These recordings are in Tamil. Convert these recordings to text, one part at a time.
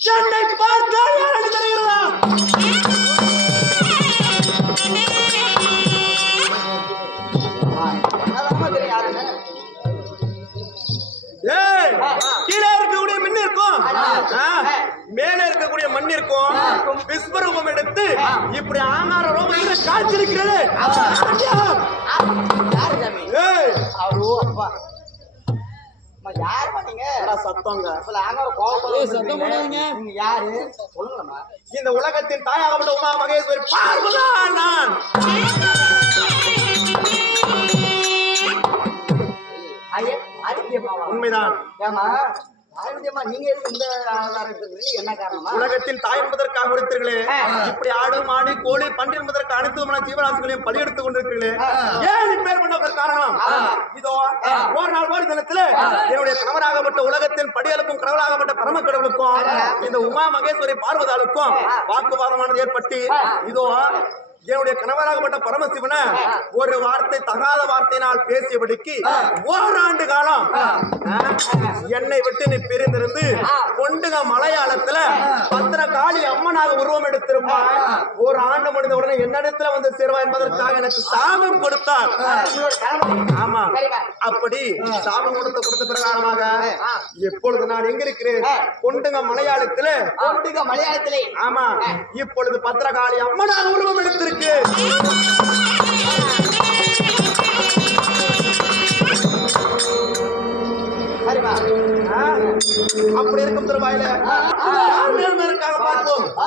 என்னை பார்த்தால் அதாம்மா தெரியும் கீழே இருக்கக்கூடிய மண் இருக்கும் மேலே இருக்கக்கூடிய மண் இருக்கும் விஸ்வரூபம் எடுத்து இப்படி ஆங்கார ரூபத்தில் காய்ச்சிருக்கிறது. யாரு சாமி? ஏய். அவரு அப்பா. யாரும்மா நீங்க? சத்தங்க வந்திருக்கீங்க. நீங்க யாரு? சொல்லுங்கம்மா. இந்த உலகத்தின் தாயாகப்பட்ட உமா மகேஸ்வரி பார்வதான் நான்? உண்மைதான் காரணமா உலகத்தின் தாய் என்பதற்காக உரைத்தீர்களே இப்படி ஆடு மாடு கோழி பன்றி என்பதற்கு அனைத்து ஜீவராசிகளையும் பலியெடுத்துக் கொண்டிருக்கிறீர்களே என்னுடைய கணவராகப்பட்ட உலகத்தின் படியலுக்கும் கடவுளாகப்பட்ட பரம கடவுளுக்கும் இந்த உமா மகேஸ்வரி பார்வதாளுக்கும் வாக்குவாதமானது ஏற்பட்டு இதோ என்னுடைய கணவராகப்பட்ட பரமசிவனை ஒரு வார்த்தை தகாத வார்த்தையினால் பேசியபடிக்கு ஓராண்டு காலம் என்னை விட்டு நீ பிரிந்திருந்து கொண்டுங்க மலையாளத்துல பத்திரகாளி அம்மனாக உருவம் எடுத்திருப்பா ஒரு ஆண்டு முடிந்த உடனே என்னிடத்துல வந்து சேருவா என்பதற்காக எனக்கு சாபம் கொடுத்தார் ஆமா. அப்படி சாபம் கொடுத்த கொடுத்த பிரகாரமாக எப்பொழுது நான் எங்க இருக்கிறேன் கொண்டுங்க மலையாளத்துல. கொண்டுங்க மலையாளத்திலே. ஆமா. இப்பொழுது பத்திரகாளி அம்மனாக உருவம் எடுத்திருக்கு ஆ? அப்படி இருக்கும் திருவாயில நேர்மையாக பார்ப்போம் ஆ,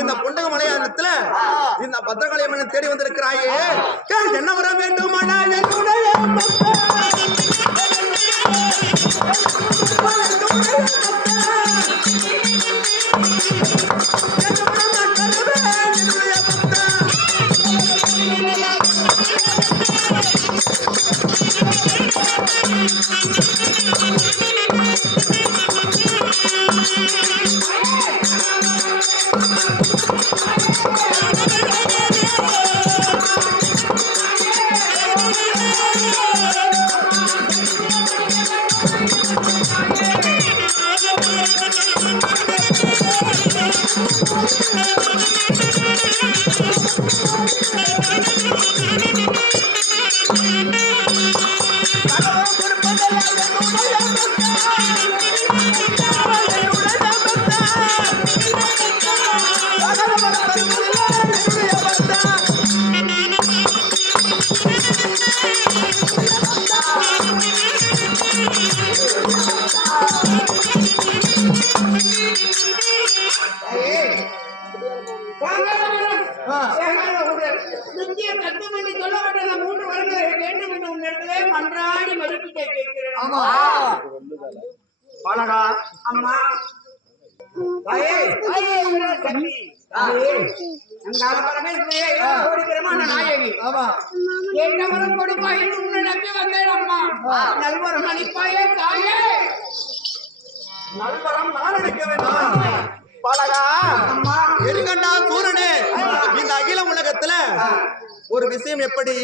இந்த புண்டக மலையாளத்துல இந்த பத்திரகாளி அம்மனை தேடி வந்திருக்கிறாயே. என்ன வர வேண்டுமானால் என்னுடைய பக்தன். அந்த மூன்று வருடங்கள் வேண்டும் என்று உன்னிடத்திலே மன்றாடி மதிப்பு கேட்கிறேன். பழகா அம்மா. தாயே, தாயே, உள்ள சக்தி. தாயே, அங்காள பரமேஸ்வரியே, கோடி பிரமாண நாயகி. என்ன வரம் கொடுப்பாய் உன்னை நம்பி வந்தேன் அம்மா நல்வரம் அளிப்பாயே தாயே. நல்வரம் நான் வேண்டும் பழகா அம்மா எருகண்டா சூரனே. இந்த அகில உலகத்துல ஒரு விஷயம் எப்படி?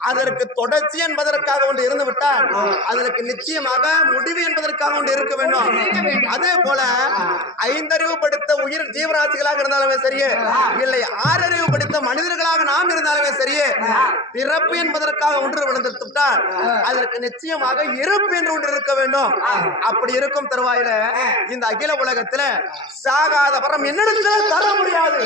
அதற்கு தொடர்ச்சி என்பதற்காக ஒன்று இருந்து விட்டால் அதற்கு நிச்சயமாக முடிவு என்பதற்காக ஒன்று இருக்க வேண்டும். அதே போல ஐந்தறிவு படித்த உயிர் ஜீவராசிகளாக இருந்தாலுமே சரியே இல்லை ஆறறிவு படித்த மனிதர்களாக நாம் இருந்தாலுமே சரியே பிறப்பு என்பதற்காக ஒன்று விழுந்து விட்டால் அதற்கு நிச்சயமாக இருப்பு என்று ஒன்று இருக்க வேண்டும். அப்படி இருக்கும் தருவாயில இந்த அகில உலகத்துல சாகாத வரம் என்னிடத்துல தர முடியாது.